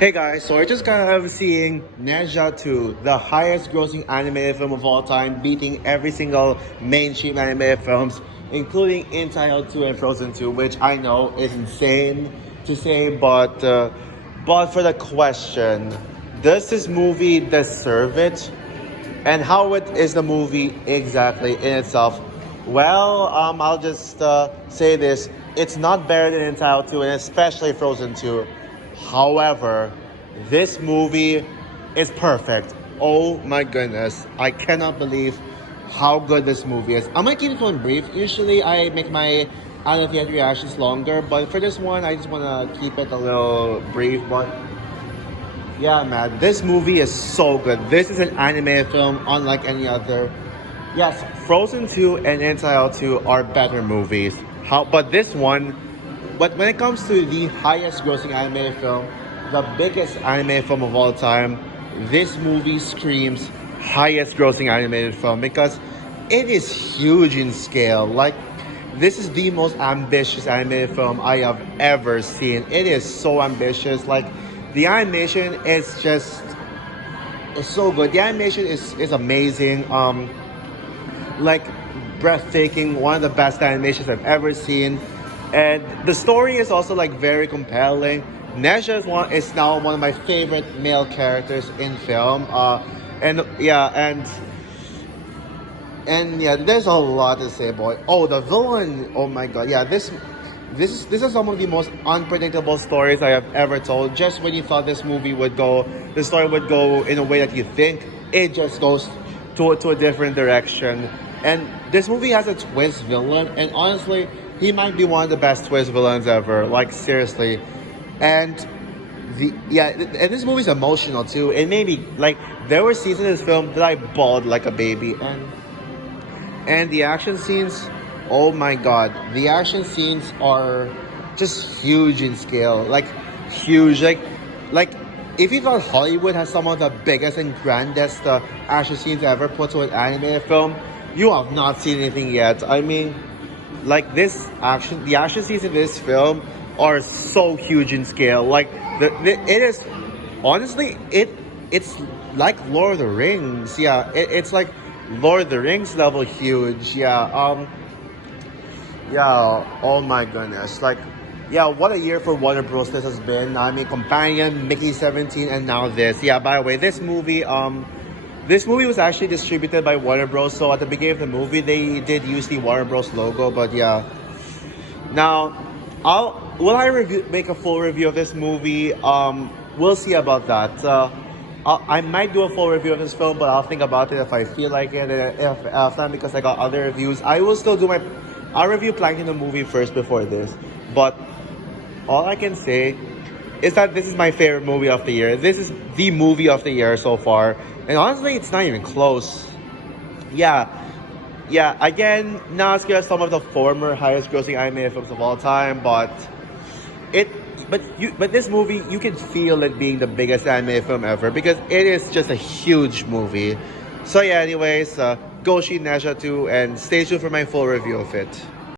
Hey guys, so I just got out of seeing Neja 2, the highest grossing animated film of all time, beating every single mainstream animated films, including Inside 2 and Frozen 2, which I know is insane to say, but for the question, does this movie deserve it? And how it is the movie exactly in itself? Well, I'll just say this. It's not better than Inside 2 and especially Frozen 2. However, this movie is perfect. Oh my goodness. I cannot believe how good this movie is. I'm gonna keep this one brief. Usually I make my out of theater reactions longer, but for this one I just wanna keep it a little brief. But yeah, man, this movie is so good. This is an animated film unlike any other. Yes, Frozen 2 and Inside Out 2 are better movies. But this one, but when it comes to the highest grossing animated film, the biggest animated film of all time, this movie screams highest grossing animated film because it is huge in scale. Like, this is the most ambitious animated film I have ever seen. It is so ambitious. Like, the animation is just, it's so good. The animation is amazing. Like, breathtaking, one of the best animations I've ever seen. And the story is also like very compelling. Neja is now one of my favorite male characters in film. And yeah, and yeah, there's a lot to say, boy. Oh, the villain! Oh my god, yeah, this is some of the most unpredictable stories I have ever told. Just when you thought this movie would go, the story would go in a way that you think, it just goes to a different direction. And this movie has a twist villain, and honestly, he might be one of the best twist villains ever. Like, seriously. And and this movie's emotional too. It made me like, there were scenes in this film that I bawled like a baby, and the action scenes, oh my god, the action scenes are just huge in scale. Like, huge. Like if you thought Hollywood has some of the biggest and grandest action scenes ever put to an animated film, you have not seen anything yet. I mean, like, the action scenes in this film are so huge in scale. Like, it is, honestly, it's like Lord of the Rings. Yeah, it's like Lord of the Rings level huge. Yeah, yeah. Oh my goodness. Like, yeah, what a year for Warner Bros. This has been. I mean, Companion, Mickey 17, and now this. Yeah. By the way, this movie was actually distributed by Warner Bros. So at the beginning of the movie, they did use the Warner Bros. Logo. But yeah, now make a full review of this movie? We'll see about that. I might do a full review of this film, but I'll think about it if I feel like it. If not, because I got other reviews, I will still do I'll review Plankton the movie first before this. But all I can say is that this is my favorite movie of the year. This is the movie of the year so far. And honestly, it's not even close. Yeah. Again, not as good as some of the former highest grossing animated films of all time, but this movie, you can feel it being the biggest animated film ever because it is just a huge movie. So yeah, anyways, go see Neja 2 and stay tuned for my full review of it.